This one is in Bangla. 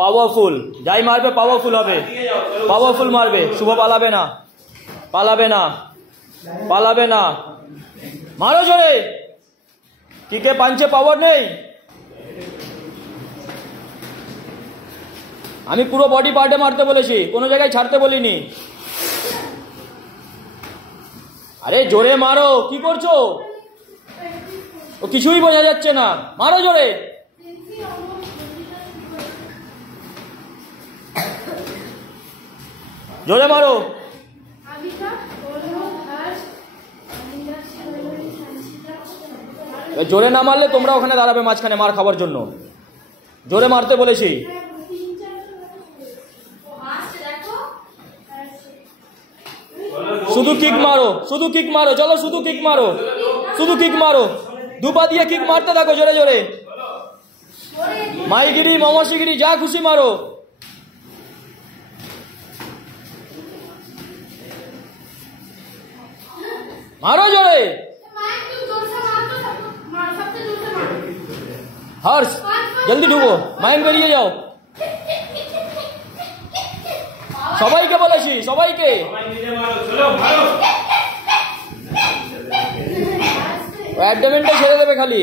পাওয়ারফুল, যাই মারবে পাওয়ারফুল হবে, পাওয়ারফুল মারবে। শুভ পালাবে না, পালাবে না, পালাবে না, মারো জোরে। কিকে পাঞ্চে পাওয়ার নেই, আমি পুরো বডি পার্টে মারতে বলেছি, কোনো জায়গায় ছাড়তে বলিনি। আরে জোরে মারো, কি করছো? ও কিছুই বোঝা যাচ্ছে না, মারো জোরে। জোরে মারো। জোরে না মারলে তোমরা ওখানে দাঁড়াবে মাঝখানে মার খাবার জন্য। জোরে মারতে বলেছি। শুধু কিক মারো, শুধু কিক মারো, চলো শুধু কিক মারো, শুধু কিক মারো, দুপা দিয়ে কিক মারতে থাকো জোরে জোরে। মাইগিরি মমসিগিরি যা খুশি মারো। मारो जोरे। हर्ष जल्दी ढूंढो, माइंड बेरिए जाओ। सबाई के बोलेছি, सबाई के অ্যাডমেন্টে ছেড়ে দেবে খালি।